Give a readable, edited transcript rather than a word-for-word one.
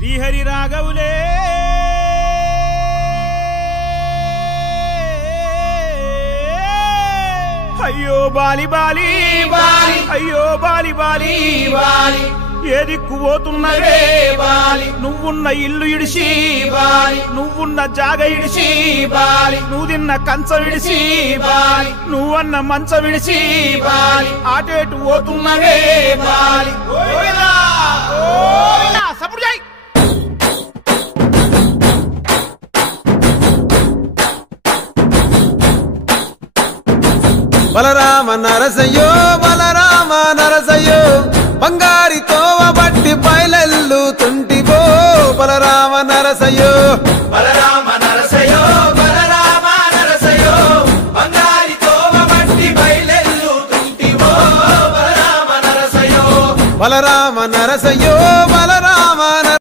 శ్రీహరి రాఘవులే అయ్యో Bali Bali Bali అయ్యో Bali Bali Bali ఏ దిక్కు పోతున్నవే బాలి నువ్వున్న ఇల్లు ఇడిసి బాలి నువ్వున్న జాగ ఇడిసి బాలి నువ్వు తిన్న కంచం ఇడిసి బాలి నువ్వన్న మంచం ఇడిసి బాలి ఆటేటు పోతున్నవే బాలి సప్పుడు చేయి బలరామ నరసయ్యో బలరామ నరసయ్యో బంగారితో బట్టి బయలెల్లుతుంటివో బలరామ నరసయ్యో బలరామ నరసయ్యో బలరామ నరసయ్యో బంగారితో బట్టి బయలెల్లుతుంటివో బలరామ నరసయ్యో బలరామ నరసయ్యో